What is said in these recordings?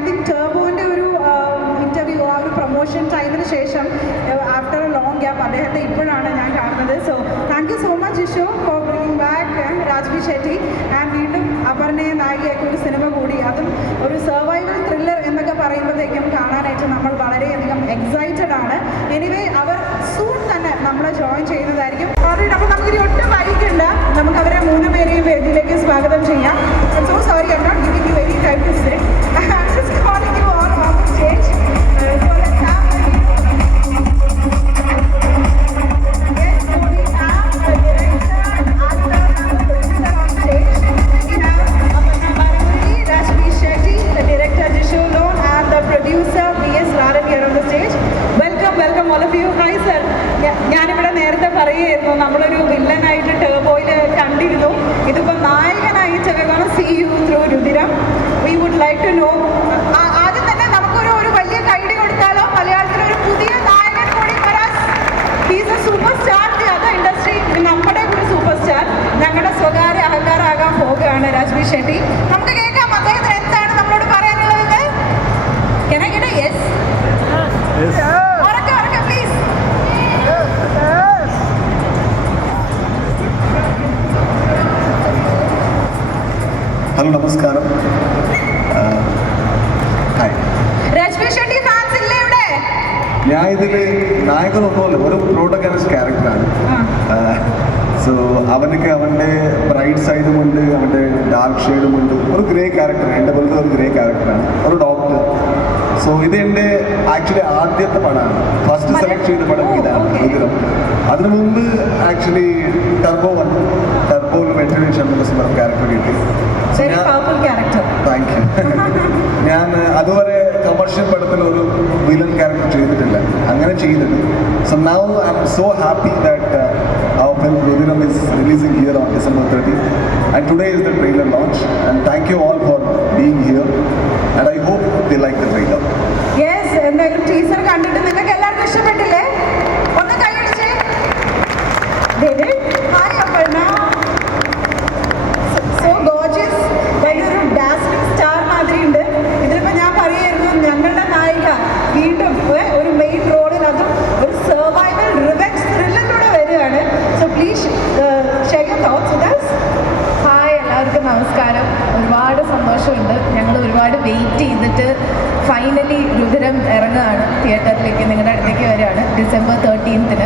I think ടർബോൻ്റെ ഒരു interview ആ ഒരു പ്രൊമോഷൻ ടൈമിന് ശേഷം ആഫ്റ്റർ എ ലോങ് ഗ്യാപ്പ് അദ്ദേഹത്തെ ഇപ്പോഴാണ് ഞാൻ കാണുന്നത്. So thank you so much Jishu for bringing back Raj B Shetty and വീണ്ടും അപർണയെ നായികയാക്കി ഒരു സിനിമ കൂടി, അതും ഒരു സർവൈവൽ ത്രില്ലർ എന്നൊക്കെ പറയുമ്പോഴത്തേക്കും കാണാനായിട്ട് നമ്മൾ വളരെയധികം എക്സൈറ്റഡ് ആണ്. എനിവേ അവർ സൂൺ തന്നെ നമ്മളെ ജോയിൻ ചെയ്യുന്നതായിരിക്കും. ഓൾറെഡി അപ്പോൾ നമുക്കിനി ഒട്ടും വൈകില്ല, നമുക്ക് അവരെ 3 പേരെയും വേദിയിലേക്ക് സ്വാഗതം ചെയ്യാം. I'm so sorry, I'm not giving you any time to sit. I'm just calling you all on the stage. So let's have a yes, so we have the director, actor and the producer on stage. We have Aparna Balamuri, Rashmi Shetty, the director Jishu Lon and the producer V.S. Raran here on the stage. Welcome all of you. Hi sir. ഞാനിവിടെ നേരത്തെ പറയുമായിരുന്നു, നമ്മളൊരു വില്ലനായിട്ട് ടർബോയിൽ കണ്ടിരുന്നു. ഇതിപ്പോൾ നായകനായിട്ട് see you through Rudhiram. We would like to know, ആദ്യം തന്നെ നമുക്കൊരു വലിയ കൈഡി കൊടുത്താലോ? മലയാളത്തിലെ ഒരു പുതിയ നായകൻ കൂടി വരാൻ, he's A super star the other industry. നമ്മുടെ ഒരു സൂപ്പർ സ്റ്റാർ, ഞങ്ങളുടെ സ്വകാര്യ അഹങ്കാരമാകാൻ പോവുകയാണ് രാജ്ബി ഷെട്ടി. നമുക്ക് കേൾക്കാം അദ്ദേഹത്തിന് എന്താണ് നമ്മളോട് പറയാനുള്ളത്. Can I get a yes? Yes. ഉറക്കെ പ്ലീസ്. ഹലോ, നമസ്കാരം. ഹായ്. രാജ്ബി ഷെട്ടി ഫാൻസ് ഇല്ലേ ഇവിടെ? ഞാൻ ഇതിൽ നായകനൊന്നുമല്ല, ഒരു പ്രോട്ടഗണിസ്റ്റ് ക്യാരക്ടറാണ്. സോ അവനൊക്കെ അവൻ്റെ ബ്രൈറ്റ് സൈഡുമുണ്ട്, അവൻ്റെ ഡാർക്ക് ഷെയ്ഡുമുണ്ട്. ഒരു ഗ്രേ ക്യാരക്ടർ, എൻ്റെ പോലത്തെ ഒരു ഗ്രേ ക്യാരക്ടറാണ്, ഒരു ഡോക്ടർ. സോ ഇത് എൻ്റെ ആക്ച്വലി ആദ്യത്തെ പടമാണ്, ഫസ്റ്റ് സെലക്ട് ചെയ്ത പടം ഇതാണ്, രുതിരം. അതിനു മുമ്പ് ആക്ച്വലി ടർബോയിൽ വെറ്ററിൻ ഷംബസ് പറഞ്ഞ ക്യാരക്ടർ കിട്ടി. Thank you. ഞാൻ അതുവരെ കമേഴ്ഷ്യൽ പടത്തിൽ ഒരു വില്ലൻ ക്യാരക്ടർ ചെയ്തിട്ടില്ല, അങ്ങനെ ചെയ്തത്. So now I M so happy that our film Rudiram is releasing here on December 30th, and today is the trailer launch, and thank you all for being here, and I hope they like the trailer. Yes, എന്തായാലും teaser കണ്ടിട്ട് നിങ്ങൾക്ക് എല്ലാവർക്കും ഇഷ്ടപ്പെട്ടില്ലേ? ഒന്ന് കൈയടിച്ചേ. Hi Aparna, so gorgeous, വലിയൊരു dazzling star മാതിരി ഉണ്ട്. ഇതിലിപ്പോൾ ഞാൻ പറയായിരുന്നു, ഞങ്ങളുടെ നായിക വീണ്ടും ഒരു മെയിൻ റോളിൽ, അതും ഒരു സർവൈവൽ റിവെഞ്ച് ത്രില്ലറിലൂടെ വരികയാണ്. So please share your thoughts with us. Hi, എല്ലാവർക്കും നമസ്കാരം. ഒരുപാട് സന്തോഷമുണ്ട്. ഞങ്ങൾ ഒരുപാട് വെയിറ്റ് ചെയ്തിട്ട് ഫൈനലി രുതിരം ഇറങ്ങുകയാണ്, തിയേറ്ററിലേക്ക് നിങ്ങളുടെ അടുത്തേക്ക് വരികയാണ് December 13th.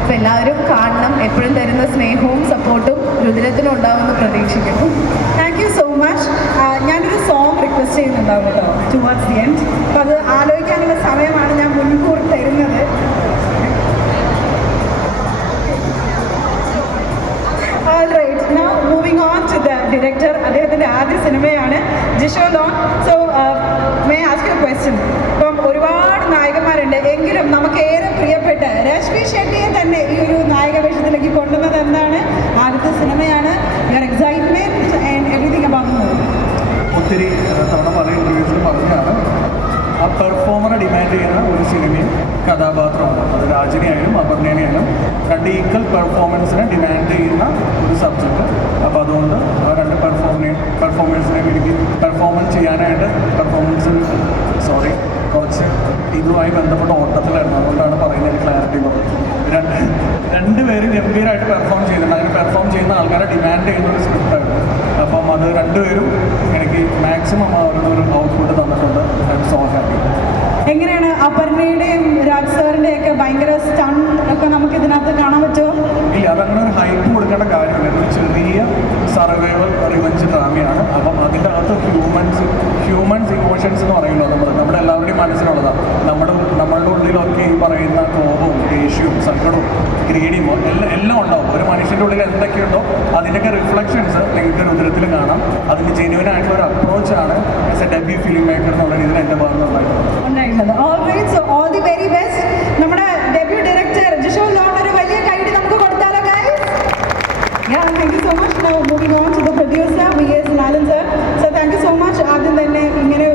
അപ്പോൾ എല്ലാവരും കാണണം. എപ്പോഴും തരുന്ന സ്നേഹവും സപ്പോർട്ടും രുതിരത്തിനും ഉണ്ടാവുമെന്ന് പ്രതീക്ഷിക്കുന്നു. Thank you so much. ഞാനൊരു സോങ് റിക്വസ്റ്റ് ചെയ്യുന്നുണ്ടാവും കേട്ടോ ടുവേർഡ്സ് ദി എൻഡ്. അപ്പോൾ അത് ആലോചിക്കാനുള്ള സമയമാണ് ഞാൻ മുൻകൂർ തരുന്നത്. Alright, now moving on to the director. അദ്ദേഹത്തിൻ്റെ ആദ്യ സിനിമയാണ് Jishu loan. So may ask you A question. ഇപ്പം ഒരുപാട് നായകന്മാരുണ്ട്, എങ്കിലും നമുക്ക് ഏറെ പ്രിയപ്പെട്ട രാജ്ബി ഷെട്ടിയെ തന്നെ ഈ ഒരു നായക വേഷത്തിലേക്ക് കൊണ്ടുവന്നത് എന്താണ്? ആദ്യത്തെ സിനിമയാണ്. Your excitement and everything about the movie. ഒത്തിരി തവണ പല ഇൻ്റർവ്യൂസിൽ പറഞ്ഞാണ്, ആ പെർഫോമറെ ഡിമാൻഡ് ചെയ്യുന്ന ഒരു സിനിമയും കഥാപാത്രമാണ്. അത് രാജനെയായാലും അപർണേനെയായാലും രണ്ട് ഈക്വൽ പെർഫോമൻസിനെ ഡിമാൻഡ് ചെയ്യുന്ന ഒരു സബ്ജക്റ്റ്. അപ്പോൾ അതുകൊണ്ട് ആ രണ്ട് പെർഫോമൻസിനെ എനിക്ക് പെർഫോമൻസ് ചെയ്യാനായിട്ട് കുറച്ച് ഇതുമായി ബന്ധപ്പെട്ട ഓട്ടത്തിലായിരുന്നു. അതുകൊണ്ടാണ് പറയുന്നത് ക്ലാരിറ്റി പറഞ്ഞത്. രണ്ടുപേരും ഗംഭീരമായിട്ട് പെർഫോം ചെയ്യുന്നുണ്ട്. അങ്ങനെ പെർഫോം ചെയ്യുന്ന ആൾക്കാരെ ഡിമാൻഡ് ചെയ്യുന്ന ഒരു സ്ക്രിപ്റ്റായിരുന്നു. അപ്പം അത് രണ്ടുപേരും എനിക്ക് മാക്സിമം അവരുടെ ഒരു ഔട്ട്പുട്ട് തന്നിട്ടുണ്ട്. I M so happy. എങ്ങനെയാണ് അപർണയുടെയും രാജ് സാറിൻ്റെയും ഒക്കെ ഭയങ്കര സ്റ്റണ്ട് ഒക്കെ നമുക്ക് ഇതിനകത്ത് കാണാൻ പറ്റുമോ? ഇല്ല, അതങ്ങനെ ഒരു ഹൈപ്പ് കൊടുക്കേണ്ട കാര്യമില്ല. ഒരു ചെറിയ സർവൈവൽ റിവഞ്ച് ഡ്രാമയാണ്. അപ്പം അതിൻ്റെ അകത്ത് ഹ്യൂമൻസ് ഇമോഷൻസ് എന്ന് പറയുന്നത് നമ്മുടെ എല്ലാവരുടെയും മനസ്സിലുള്ളതാണ്. നമ്മളുടെ ഉള്ളിലൊക്കെ ഈ പറയുന്ന കോപവും ദേഷ്യവും സങ്കടവും ഗ്രീഡിയും എല്ലാം ഉണ്ടാവും. ഒരു മനുഷ്യൻ്റെ ഉള്ളിൽ എന്തൊക്കെയുണ്ടോ അതിൻ്റെയൊക്കെ റിഫ്ലക്ഷൻസ് നിങ്ങൾക്ക് രുദ്രത്തിൽ കാണാം. അതിന് ജെന്യുവൻ ആയിട്ടുള്ള ഒരു അപ്രോച്ചാണ് as a debut filmmaker എന്നുള്ള രീതിയിൽ എൻ്റെ ഭാഗത്തുനിന്നുണ്ടായിട്ടുള്ളത്. Alright, so all the very best. നമ്മുടെ ഡെബ്യൂ ഡയറക്ടർ ജിഷു ലോൺ ഒരു വലിയ കൈഡി നമുക്ക് കൊടുത്താലോ guys? Yeah, thank you so much. Now moving on to the producer V.S. Raran sir. So thank you so much. ആദ്യം തന്നെ ഇങ്ങനെ